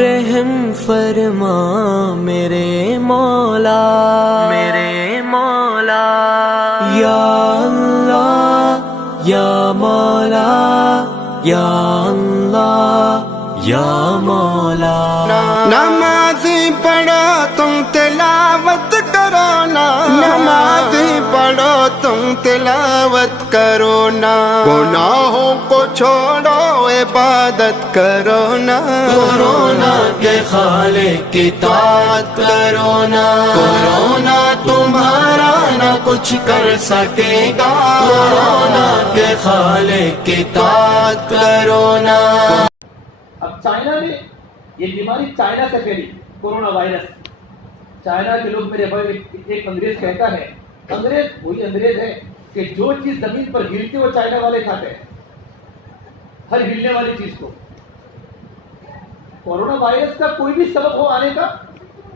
رحم فرما میرے مولا، میرے مولا، یا اللہ یا مولا، یا اللہ یا مولا۔ نمازی پڑھو تم تلاوت کرو نا، نمازی پڑھو تم تلاوت کرو نا، گناہوں کو چھوڑو عبادت کرو نا، کورونا کے خالق کی اطاعت کرو نا، کورونا تمہارا نہ کچھ کر سکے گا، کورونا کے خالق کی اطاعت کرو نا۔ اب چائنا میں یہ بیماری چائنا سے پھیلی، کورونا وائرس۔ چائنا کے لوگ میرے بھائی، ایک انگریز کہتا ہے، انگریز وہی انگریز ہے کہ جو چیز زمین پر گرتی وہ چائنا والے کھاتے ہیں، ہر ہلنے والی چیز کو۔ کورونا وائرس کا کوئی بھی سبب ہو آنے کا،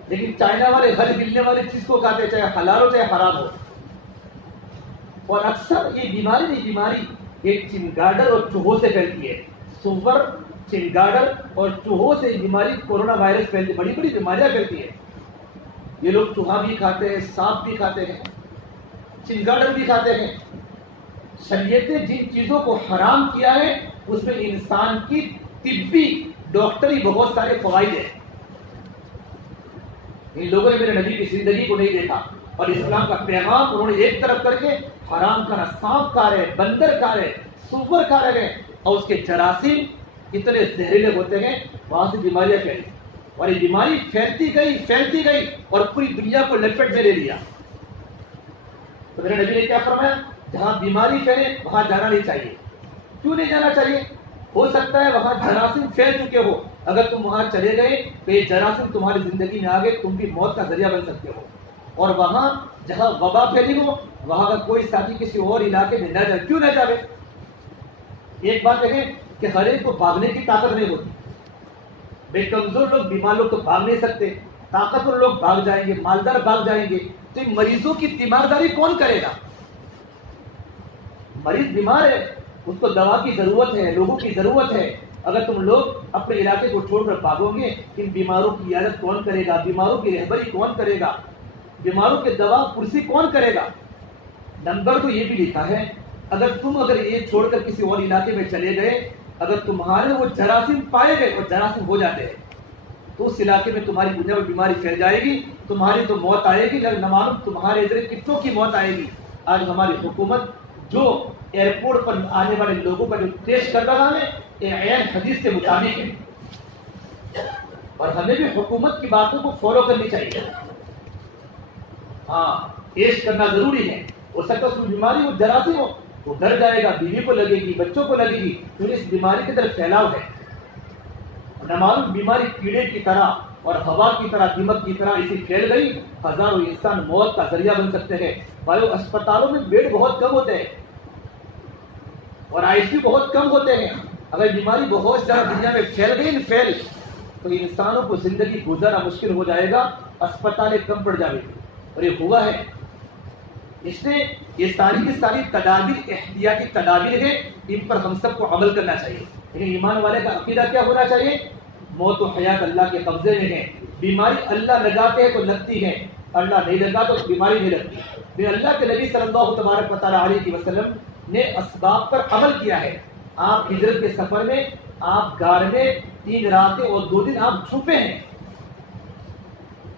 لیکن چائنا والے ہر ہلنے والی چیز کو کھاتے ہیں، چاہے حلال ہو چاہے حرام ہو۔ اور اکثر یہ بیماری ایک چمگاڈر اور چوہوں سے پھیلتی ہے۔ سور، چمگاڈر اور چوہوں سے بیماری کورونا وائرس پھیلتی ہے، بڑی بڑی بیماریاں پھیلتی ہیں۔ یہ لوگ چوہا بھی کھاتے ہیں، سانپ بھی کھاتے ہیں، چمگاڈر بھی کھاتے ہیں۔ شریعت نے جن چیزوں کو حرام کیا ہے اس میں انسان کی طبی ڈاکٹری بہت سارے فوائد ہیں۔ ان لوگوں نے میرے نبی کی زندگی کو نہیں دیکھا اور اسلام کا پیغام انہوں نے ایک طرف کر کے حرام کھانا، سانپ کھا رہے، بندر کھا رہے، سور کھا رہے ہیں، اور اس کے جراثیم اتنے زہریلے ہوتے ہیں، وہاں سے بیماریاں پھیلی، اور یہ بیماری پھیلتی گئی اور پوری دنیا کو لپیٹ میں لے لیا۔ تو میرے نبی نے کیا فرمایا؟ جہاں بیماری پھیلے وہاں جانا نہیں چاہیے۔ کیوں نہیں جانا چاہیے؟ ہو سکتا ہے وہاں جراثیم پھیل چکے ہو، اگر تم وہاں چلے گئے تو یہ جراثیم تمہاری زندگی میں آ گئے، تم بھی موت کا ذریعہ بن سکتے ہو۔ اور وہاں جہاں وبا پھیلی ہو وہاں کا کوئی ساتھی کسی اور علاقے میں نہ جائے۔ کیوں نہ جائے؟ ایک بات کہیں کہ ہر ایک کو بھاگنے کی طاقت نہیں ہوتی۔ بے کمزور لوگ، بیمار لوگ تو بھاگ نہیں سکتے، طاقتور لوگ بھاگ جائیں گے، مالدار بھاگ جائیں گے، تو ان مریضوں کی تیمارداری کون کرے گا؟ مریض بیمار ہے، اس کو دوا کی ضرورت ہے، لوگوں کی ضرورت ہے۔ اگر تم لوگ اپنے علاقے کو چھوڑ کر بھاگو گے، ان بیماروں کی عیادت کون کرے گا؟ بیماروں کی رہبری کون کرے گا؟ بیماروں کے دوا کرسی کون کرے گا؟ نمبر تو یہ بھی لکھا ہے، اگر یہ چھوڑ کر کسی اور علاقے میں چلے گئے، اگر تمہارے وہ جراثیم پائے گئے اور جراثیم ہو جاتے ہیں تو اس علاقے میں تمہاری دنیا میں بیماری پھیل جائے گی، تمہاری تو موت آئے گی، لیکن نہ معلوم تمہارے ادھر کتنوں کی موت آئے گی۔ آج ہماری حکومت جو ایئرپورٹ پر آنے والے لوگوں کا جو ٹیسٹ کر رہا ہے، یہ عین حدیث کے مطابق ہے، اور ہمیں بھی حکومت کی باتوں کو فالو کرنی چاہیے۔ ہاں، ٹیسٹ کرنا ضروری ہے، ہو سکتا ہے اس میں بیماری ہو، جراثیم ہو، وہ گھر جائے گا، بیوی کو لگے گی، بچوں کو لگے گی، تو اس بیماری کی طرف پھیلاؤ ہے۔ نہ معلوم بیماری کیڑے کی طرح اور ہوا کی طرح، دمک کی طرح اسی پھیل گئی، ہزاروں انسان موت کا ذریعہ بن سکتے ہیں۔ بھائیو، اسپتالوں میں بیڈ بہت کم ہوتے ہیں اور آئی سی یو بہت کم ہوتے ہیں۔ اگر بیماری بہت زیادہ دنیا میں پھیل گئی تو انسانوں کو زندگی گزارنا مشکل ہو جائے گا، اسپتالیں کم پڑ جائیں گی، اور یہ ہوا ہے۔ اس نے یہ ساری کی ساری تدابیر احتیاطی تدابیر ہیں، ان پر ہم سب کو عمل کرنا چاہیے۔ لیکن ایمان والے کا عقیدہ کیا ہونا چاہیے؟ موت و حیات اللہ کے قبضے میں ہے۔ بیماری اللہ لگاتے ہیں تو لگتی ہے، اللہ نہیں لگا تو بیماری نہیں لگتی۔ پھر اللہ کے نبی صلی اللہ تبارک و تعالیٰ علیہ وسلم نے اسباب پر عمل کیا ہے۔ آپ ہجرت کے سفر میں، آپ غار میں 3 راتیں اور 2 دن آپ چھپے ہیں،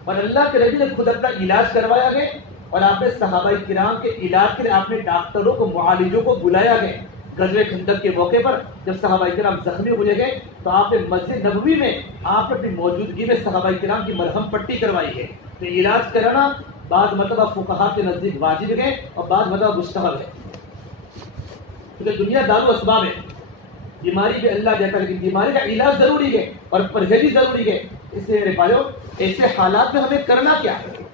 اور اللہ کے نبی نے خود اپنا علاج کروایا گیا، اور آپ نے صحابہ کرام کے علاج کے لیے آپ نے ڈاکٹروں کو، معالجوں کو بلایا گیا۔ غزوہ خندق کے موقع پر جب صحابہ کرام زخمی ہو گئے تو آپ نے مسجد نبوی میں آپ نے اپنی موجودگی میں صحابہ کرام کی مرہم پٹی کروائی ہے۔ تو علاج کرانا بعض مرتبہ فقہا کے نزدیک واجب ہے اور بعض مرتبہ مستحب ہے، کیونکہ دنیا دار و اسباب ہے۔ بیماری بھی اللہ دیتا ہے، لیکن بیماری کا علاج ضروری ہے اور پرہیزی ضروری ہے۔ اس لیے میرے بھائیوں، ایسے حالات میں ہمیں کرنا کیا ہے؟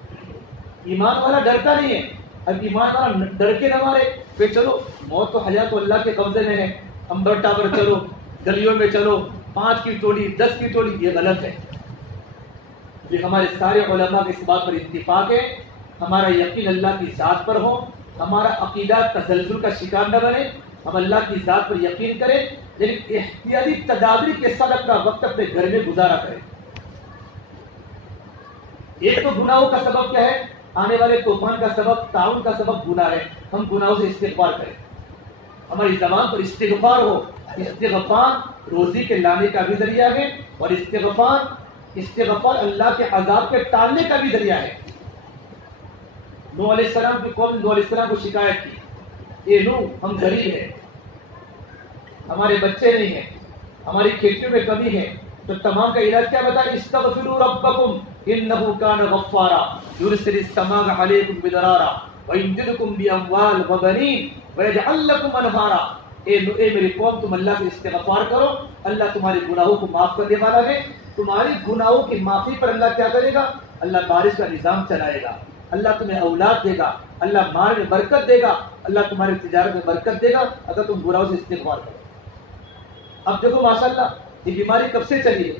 ایمان والا ڈرتا نہیں ہے۔ اب ایمان والا ڈر کے نہ مارے، پھر چلو موت تو حیات تو اللہ کے قبضے میں ہے، امبر ٹاور چلو، گلیوں میں چلو، 5 کی ٹولی، 10 کی ٹولی، یہ غلط ہے۔ یہ ہمارے سارے علماء کے اس بات پر اتفاق ہے، ہمارا یقین اللہ کی ذات پر ہو، ہمارا عقیدہ تزلزل کا شکار نہ بنے، ہم اللہ کی ذات پر یقین کریں، لیکن احتیاطی تدابیر کے ساتھ اپنا وقت اپنے گھر میں گزارا کریں۔ ایک تو گناہوں کا سبب کیا ہے؟ آنے والے طوفان کا سبب، تعاون کا سبب گناہ ہے. ہم گناہوں سے استغفار کریں، ہماری زبان پر استغفار ہو. استغفار روزی کے لانے کا بھی ذریعہ ہے، اور استغفار اللہ کے عذاب کے ٹالنے کا بھی ذریعہ ہے. نوح علیہ السلام کی قوم نوح علیہ السلام کو شکایت کی، اے نوح ہم غریب ہیں، ہمارے بچے نہیں ہیں، ہماری کھیتیوں میں کمی ہے. تو تمام کا علاج کیا بتایا؟ استغفروا ربکم انہ کان غفارا یرسل السماء علیکم مدرارا ویمددکم باموال وبنین ویجعل لکم انہارا. اے میری قوم، تم اللہ سے استغفار کرو، اللہ تمہارے گناہوں کو معاف کرنے والا ہے. تمہاری گناہوں کی معافی پر اللہ کیا کرے گا؟ اللہ بارش کا نظام چلائے گا، اللہ تمہیں اولاد دے گا، اللہ مال میں برکت دے گا، اللہ تمہاری تجارت میں برکت دے گا اگر تم گناہوں سے استغفار کرو. اب دیکھو ماشاءاللہ یہ بیماری کب سے چلی ہے؟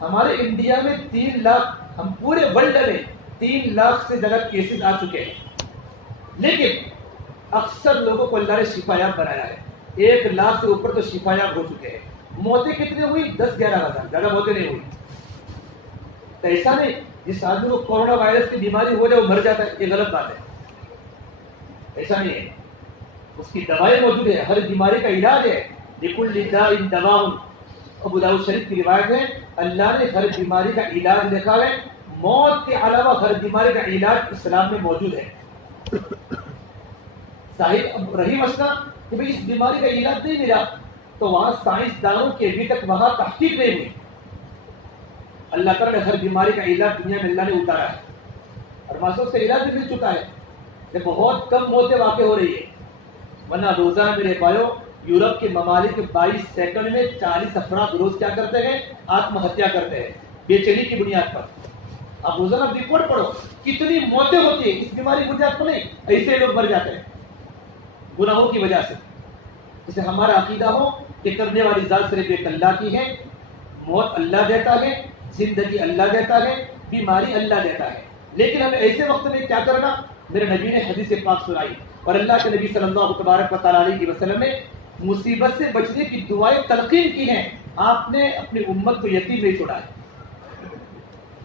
ہمارے انڈیا میں 3 لاکھ، ہم پورے ورلڈ میں 3 لاکھ سے زیادہ کیسز آ چکے ہیں، لیکن اکثر لوگوں کو اللہ نے شفا یاب بنایا ہے. 1 لاکھ سے اوپر تو شفا یاب ہو چکے ہیں. موتیں کتنی ہوئی؟ 10-11 ہزار، زیادہ موتیں نہیں ہوئی. تو ایسا نہیں جس آدمی کو کورونا وائرس کی بیماری ہو جائے وہ مر جاتا ہے، یہ غلط بات ہے. ایسا نہیں ہے، اس کی دوائیں موجود ہے، ہر بیماری کا علاج ہے. لکل داء دواء، ابو داؤد شریف کی روایت ہے، اللہ نے ہر بیماری کا علاج لکھا ہے. موت کے علاوہ ہر بیماری کا علاج اسلام میں موجود ہے. صاحب رہی مسئلہ کہ بھئی اس بیماری کا علاج نہیں ملا، تو وہاں سائنسدانوں کی ابھی تک وہاں تحقیق نہیں ہوئی. اللہ تعالیٰ نے ہر بیماری کا علاج دنیا میں اللہ نے اتارا ہے، اور ماسوس کا علاج بھی مل چکا ہے. کہ بہت کم موتیں واقع ہو رہی ہے، ورنہ روزانہ میرے بھائیوں یورپ کے ممالک کے 22 سیکنڈ میں 40 افراد روز کیا کرتے ہیں؟ آتم ہتیا کرتے ہیں، بے چینی کی بنیاد پر. آپ روزانہ رپورٹ پڑھو کتنی موتیں ہوتی ہیں اس بیماری کی بنیاد پر. نہیں، ایسے لوگ مر جاتے ہیں گناہوں کی وجہ سے. اسے ہمارا عقیدہ ہو کہ کرنے والی ذات صرف ایک اللہ کی ہے. موت اللہ دیتا ہے، زندگی اللہ دیتا ہے، بیماری اللہ دیتا ہے. لیکن ہمیں ایسے وقت میں کیا کرنا؟ میرے نبی نے حدیث پاک سنائی، اور اللہ کے نبی صلی اللہ تبارک و تعالیٰ علیہ وسلم نے مصیبت سے بچنے کی دعائیں تلقین کی ہیں. آپ نے اپنی امت کو یتیم نہیں چھوڑا ہے.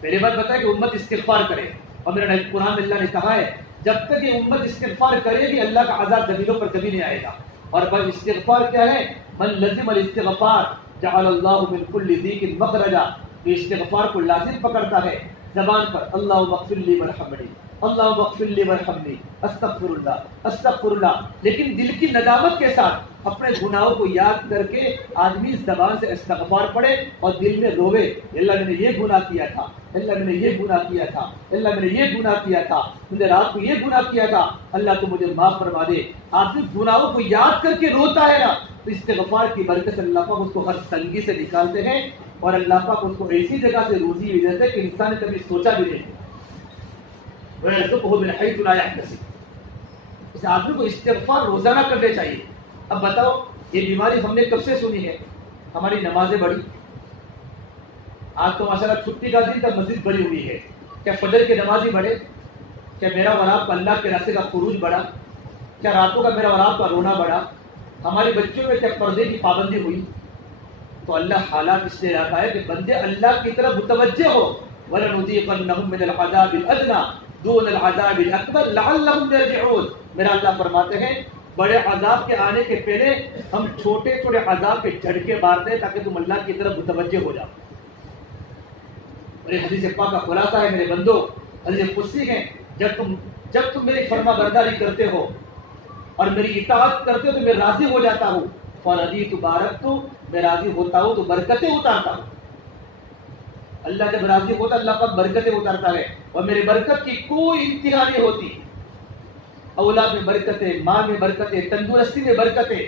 پہلے بات بتایا کہ امت استغفار کرے، اور میرے قرآن میں اللہ نے کہا ہے جب تک یہ امت استغفار کرے گی اللہ کا عذاب زمینوں پر کبھی نہیں آئے گا. اور بس استغفار کیا ہے؟ من لزم الاستغفار جعل اللہ من کل ضیق مخرجا. یہ استغفار کو لازم پکڑتا ہے زبان پر، اللہم اغفر لی وارحمنی، اللہم اغفر لی وارحمنی، استغفر اللہ استغفر اللہ. لیکن دل کی ندامت کے ساتھ اپنے گناہوں کو یاد کر کے آدمی زبان سے استغفار پڑھے اور دل میں روے، اللہ میں نے یہ گناہ کیا تھا، اللہ میں نے یہ گناہ کیا تھا، اللہ میں نے یہ گناہ کیا تھا، میں نے رات کو یہ گناہ کیا تھا، اللہ تو مجھے معاف فرما دے. آدمی گناہوں کو یاد کر کے روتا ہے نا، تو استغفار کی برکت سے اللہ پاک اس کو ہر تنگی سے نکالتے ہیں، اور اللہ پاک اس کو ایسی جگہ سے روزی بھی دیتے ہیں کہ انسان نے کبھی سوچا بھی نہیں. وَيَرْزُقْهُ مِنْ حَيْثُ لَا يَحْتَسِبُ. اس آدمی کو استغفار روزانہ کرنے چاہیے. اب بتاؤ یہ بیماری ہم نے کب سے سنی ہے؟ ہماری نمازیں بڑھی. آج تو ماشاءاللہ چھٹی کا دن تک مسجد بڑی ہوئی ہے. کیا فجر کے نمازی بڑھے؟ کیا میرا اور آپ کا اللہ کے راستے کا خروج بڑھا؟ کیا راتوں کا میرا اور آپ کا رونا بڑھا؟ ہمارے بچوں میں کیا پردے کی پابندی ہوئی؟ تو اللہ حالات اس لیے رہتا ہے کہ بندے اللہ کی طرف متوجہ ہو. وَلَنُذِيقَنَّهُم مِّنَ الْعَذَابِ الْأَدْنَىٰ دُونَ الْعَذَابِ الْأَكْبَرِ لَعَلَّهُمْ يَرْجِعُونَ. میرا اللہ فرماتے ہیں بڑے عذاب کے آنے کے پہلے ہم چھوٹے چھوٹے عذاب کے جھٹکے مارتے ہیں تاکہ تم اللہ کی طرف متوجہ ہو جاؤ. اور یہ حدیث پاک کا خلاصہ ہے میرے بندو، حدیث قدسی ہے، جب تم میری فرما برداری کرتے ہو اور میری اطاعت کرتے ہو تو میں راضی ہو جاتا ہوں. فَرَضِيتُ بَارَكْتُ، میں راضی ہوتا ہوں تو برکتیں اتارتا ہوں. اللہ جب راضی ہوتا اللہ پاک برکتیں اتارتا ہے، اور میری برکت کی کوئی انتہا نہیں ہوتی. اولاد میں برکتیں، ماں میں برکتیں، تندرستی میں برکتیں.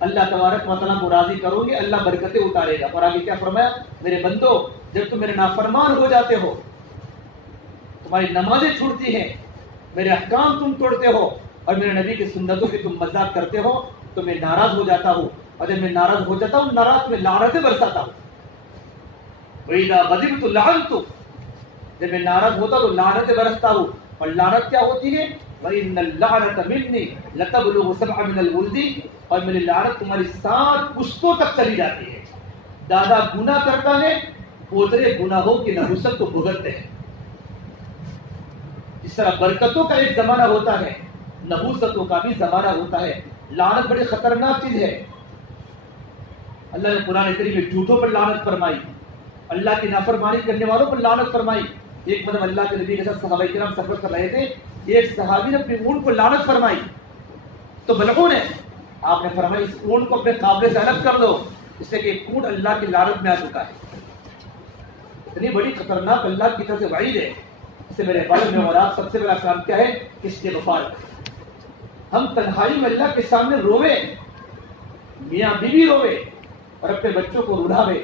اللہ تبارک و تعالیٰ کو راضی کرو گے اللہ برکتیں اتارے گا. اور آگے کیا فرمایا؟ میرے بندو جب تم میرے نافرمان ہو جاتے ہو، تمہاری نمازیں چھوٹتی ہیں، میرے احکام تم توڑتے ہو، اور میرے نبی کی سنتوں کی تم مذاق کرتے ہو، تو میں ناراض ہو جاتا ہوں. اور جب میں ناراض ہو جاتا ہوں ناراض میں لعنتیں برساتا ہوں. وَإِذَا غَضِبْتُ لَعَنْتُ، جب میں ناراض ہوتا تو لعنتیں برستا ہوں. اور لعنت کیا ہوتی ہے؟ وَإِنَّ اللَّعْنَةَ مِنِّي لَتَبْلُغُ 7 مِنَ الْوُلْدِ، اور میری لعنت تمہاری 7 پشتوں تک چلی جاتی ہے. دادا گناہ کرتا ہے پودرے گناہوں کی نحوست کو بھگتتے ہیں. جس طرح برکتوں کا ایک زمانہ ہوتا ہے، نحوستوں کا بھی زمانہ ہوتا ہے. لعنت بڑی خطرناک چیز ہے. اللہ نے قرآن کریم میں جھوٹوں پر لعنت فرمائی، اللہ کی نافرمانی کرنے والوں پر لعنت فرمائی. ایک مرتبہ اللہ کے نبی کے ساتھ صحابہ کرام سفر کر رہے تھے، ایک صحابی نے اپنے اونٹ کو لعنت فرمائی تو ملعون ہے. آپ نے فرمایا اس اونٹ کو اپنے قابلے سے الگ کر دو، اس لیے کہ ایک اونٹ اللہ کی لعنت میں آ چکا ہے. اتنی بڑی خطرناک اللہ کی طرف سے وعید ہے. اس سے میرے بھائی میں اور آپ سب سے بڑا کام کیا ہے؟ استغفار. ہم تنہائی میں اللہ کے سامنے روے، میاں بیوی روے اور اپنے بچوں کو رلاوے.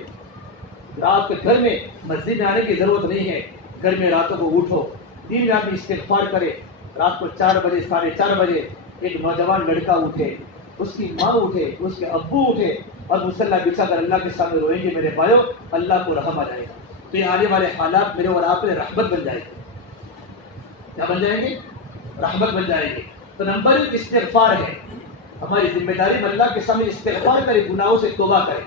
رات کے گھر میں مسجد میں آنے کی ضرورت نہیں ہے. گھر میں راتوں کو اٹھو، دن میں آدمی استغفار کرے. رات کو 4 بجے 4:30 بجے ایک نوجوان لڑکا اٹھے، اس کی ماں اٹھے، اس کے ابو اٹھے اور مصلی بچھا کر اللہ کے سامنے روئیں گے. میرے بھائیو اللہ کو رحم آ جائے گا. تو یہ آنے والے حالات میرے اور آپ میں رحمت بن جائے گی. کیا بن جائیں گے؟ رحمت بن جائے گی. تو نمبر 1 استغفار ہے. ہماری ذمہ داری میں اللہ کے سامنے استغفار کرے، گناہوں سے توبہ کرے.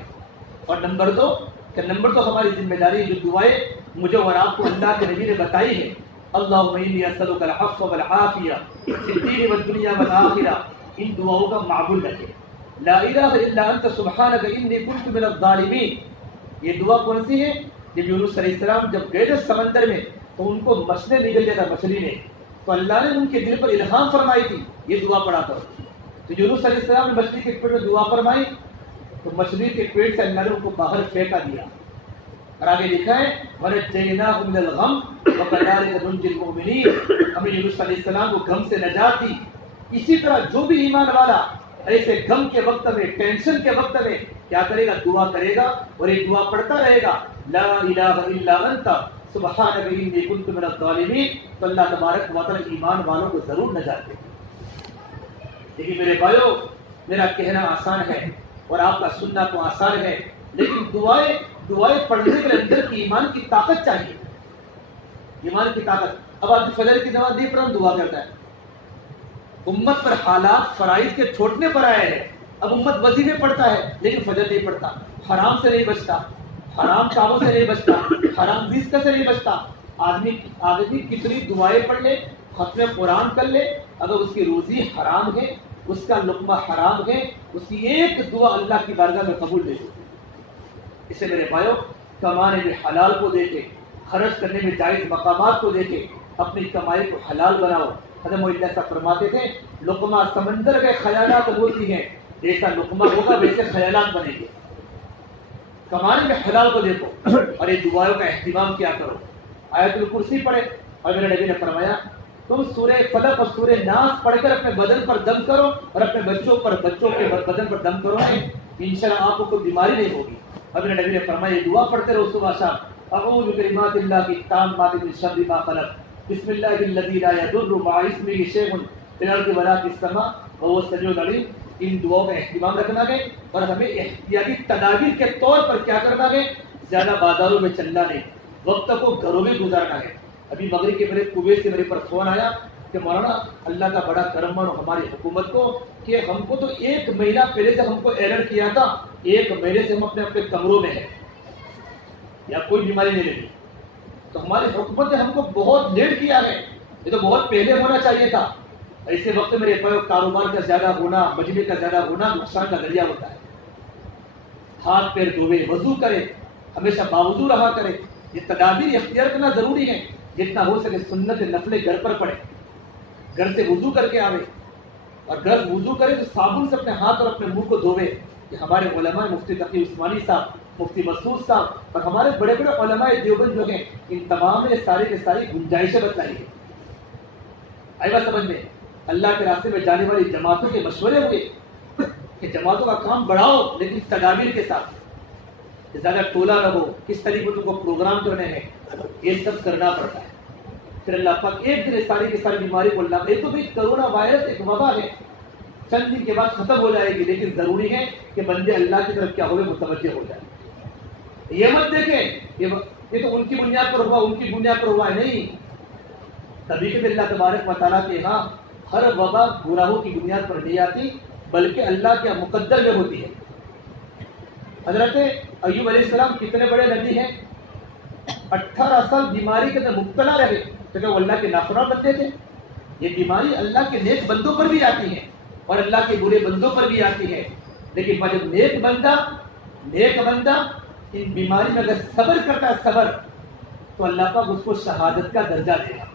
اور نمبر 2 ہماری ذمہ داری جو دعائیں مجھے اور آپ کو اللہ کے نبی نے بتائی ہے، اللہم انی اسألک العفو والعافیہ فی الدین والدنیا والآخرہ، ان دعاؤں کا معبول رکھے. لا الہ الا انت سبحانک انی کنت من الظالمین. یہ دعا کون سی ہے؟ جب یونس علیہ السلام جب گئے تھے سمندر میں تو ان کو مچھلی نگل لیا تھا مچھلی نے، تو اللہ نے ان کے دل پر الہام فرمائی تھی یہ دعا پڑھا کرو. تو یونس علیہ السلام نے مچھلی کے پیٹ میں دعا فرمائی تو مچھلی کے پیٹ سے اللہ نے ان کو باہر پھینکا دیا. اور آگے لکھا ہے وَنَجَّيْنَاهُ مِنَ الْغَمِّ وَكَذَلِكَ نُنْجِي الْمُؤْمِنِينَ. ہم نے یونس علیہ السلام کو غم سے نجات دی. اسی طرح جو بھی ایمان والا ایسے غم کے وقت میں، ٹینشن کے وقت میں کیا کرے گا؟ دعا کرے گا اور ایک دعا پڑھتا رہے گا، لا الہ الا انت سبحانک انی کنت من الظالمین. تو اللہ تبارک و تعالی ایمان والوں کو ضرور نجات دے گا. لیکن میرے بھائیو میرا کہنا آسان ہے اور آپ کا سننا تو آسان ہے، لیکن دعائیں پڑھنے کے لیے اندر کی ایمان کی طاقت چاہیے. ایمان کی طاقت. اب آپ فجر کی نماز نہیں پڑھا دعا کرتا ہے. امت پر حالات فرائض کے چھوٹنے پر آئے ہیں. اب امت وظیفے پڑھتا ہے لیکن فجر نہیں پڑھتا، حرام سے نہیں بچتا، حرام کاموں سے نہیں بچتا، حرام رزق سے نہیں بچتا. آدمی کتنی دعائیں پڑھ لے، ختم قرآن کر لے، اگر اس کی روزی حرام ہے، اس کا لقمہ حرام ہے، اس کی ایک دعا اللہ کی بارگاہ میں قبول نہیں ہوتی. اس سے میرے بھائیو کمانے میں حلال کو دیکھے، خرچ کرنے میں جائز مقامات کو دیکھے، اپنی کمائی کو حلال بناؤ. حضرت محمد صاحب فرماتے تھے لقمہ سمندر کے خیالات ہوتی ہیں، جیسا لقمہ ہوگا ویسے خیالات بنے گے. کمانے میں حلال کو دیکھو اور یہ دعاؤں کا اہتمام کیا کرو. آیت الکرسی پڑھے اور میرے نبی نے فرمایا تم سورہ فلق اور سورہ ناس پڑھ کر اپنے بدن پر دم کرو اور اپنے بچوں کے بدن پر دم کرو گے، انشاءاللہ آپ کو کوئی بیماری نہیں ہوگی. اور میرے نبی نے فرمایا یہ دعا پڑھتے رہو صبح شام، اعوذ بکلمات اللہ التامات من شر ما خلق، بسم اللہ الذی لا یضر مع اسمہ شیء فی الارض ولا فی السماء وهو السمیع العلیم. ان دعاؤں کا اہتمام رکھنا ہے اور ہمیں احتیاطی تدابیر کے طور پر کیا کرنا ہے؟ زیادہ بازاروں میں چلنا نہیں، وقت کو گھروں میں گزارنا ہے. ابھی مغرب کے میرے کویت سے میرے پر فون آیا کہ مولانا اللہ کا بڑا کرم مانو ہماری حکومت کو کہ ہم کو تو 1 مہینہ پہلے سے ہم کو الرٹ کیا تھا، 1 مہینے سے ہم اپنے کمروں میں ہیں یا کوئی بیماری نہیں لگی. تو ہماری حکومت نے ہم کو بہت لیٹ کیا ہے، یہ تو بہت پہلے ہونا چاہیے تھا. ایسے وقت میرے کاروبار کا زیادہ ہونا، مجمے کا زیادہ ہونا نقصان کا ذریعہ ہوتا ہے. ہاتھ پیر دھوے، وضو کرے، ہمیشہ باوضو رہا کرے. یہ تدابیر اختیار کرنا ضروری ہے. جتنا ہو سکے سنت نفلیں گھر پر پڑھے، گھر سے وضو کر کے آوے اور گھر وضو کرے تو صابن سے اپنے ہاتھ اور اپنے منہ کو دھوے. کہ ہمارے علماء مفتی تقی عثمانی صاحب، مفتی مسعود صاحب اور ہمارے بڑے بڑے علماء دیوبند جو ہیں ان تمام نے ساری کی ساری گنجائشیں بتلائی ہیں. آئی بات سمجھ میں؟ اللہ کے راستے میں جانے والی جماعتوں کے مشورے ہوئے کہ جماعتوں کا کام بڑھاؤ لیکن تدابیر کے ساتھ، زیادہ ٹولہ نہ ہو، کس طریقے سے کو پروگرام کرنے ہیں، یہ سب کرنا پڑتا ہے. پھر اللہ پاک ایک دن ساری کی ساری بیماری کو اللہ، ایک تو بھی کرونا وائرس ایک وبا ہے، چند دن کے بعد ختم ہو جائے گی، لیکن ضروری ہے کہ بندے اللہ کی طرف کیا ہوئے متوجہ ہو جائے. یہ مت دیکھیں یہ تو ان کی بنیاد پر ہوا، ان کی بنیاد پر ہوا ہے، نہیں. تبھی کہ اللہ تبارک و تعالیٰ کے ہاں ہر وبا گناہوں کی بنیاد پر نہیں آتی بلکہ اللہ کے مقدر میں ہوتی ہے. حضرت ایوب علیہ السلام کتنے بڑے نبی ہیں، 18 سال بیماری کے اندر مبتلا رہے تو کیا وہ اللہ کے نافرمان بنتے تھے؟ یہ بیماری اللہ کے نیک بندوں پر بھی آتی ہے اور اللہ کے برے بندوں پر بھی آتی ہے، لیکن جب نیک بندہ ان بیماری میں اگر صبر کرتا ہے صبر، تو اللہ پاک اس کو شہادت کا درجہ دے گا۔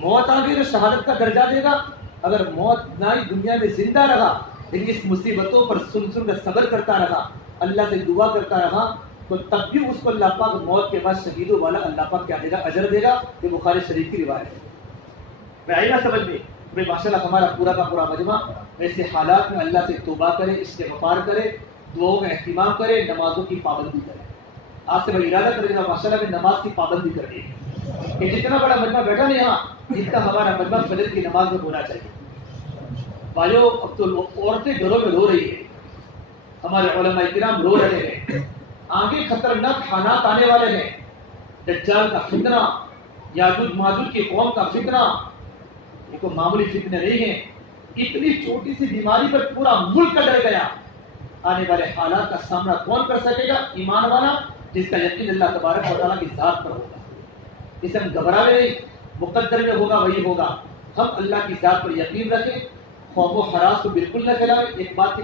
موت آ گئی تو شہادت کا درجہ دے گا، اگر موت نہ ہی دنیا میں زندہ رہا لیکن اس مصیبتوں پر سن کر صبر کرتا رہا، اللہ سے دعا کرتا رہا، تو تب بھی اس کو اللہ پاک موت کے بعد شہیدوں والا اللہ پاک کیا دے گا؟ اجر دے گا۔ یہ بخاری شریف کی روایت ہے۔ میں آئی نا سمجھ میں؟ ماشاء اللہ ہمارا پورا کا پورا مجمع ایسے حالات میں اللہ سے توبہ کرے، استغفار کرے، دعاؤں میں اہتمام کرے، نمازوں کی پابندی کرے۔ آج سے میں ارادہ کرے گا ماشاء اللہ میں نماز کی پابندی کر دی کہ جتنا بڑا مجمع بیٹھا نہیں یہاں، جتنا ہمارا مجمع فجر کی نماز میں ہونا چاہیے۔ بھائیو اب تو عورتیں گھروں میں رو رہی ہیں، ہمارے علماء کرام رو رہے ہیں، آگے خطرناک حالات آنے والے ہیں، دجال کا فتنہ، یاجوج ماجوج کی قوم کا فتنہ، یہ کوئی معمولی فتنہ نہیں ہے، اتنی چھوٹی سی بیماری پر پورا ملک ڈر گیا۔ آنے والے حالات کا سامنا کون کر سکے گا؟ ایمان والا جس کا یقین اللہ تبارک و تعالیٰ کی ذات پر ہوگا۔ اسے ہم گھبراوے نہیں، مقدر میں ہوگا وہی ہوگا۔ ہم اللہ کی ذات پر یقین رکھیں، خوف و ہراس کو بالکل نہ پھیلائیں۔ ایک بات کی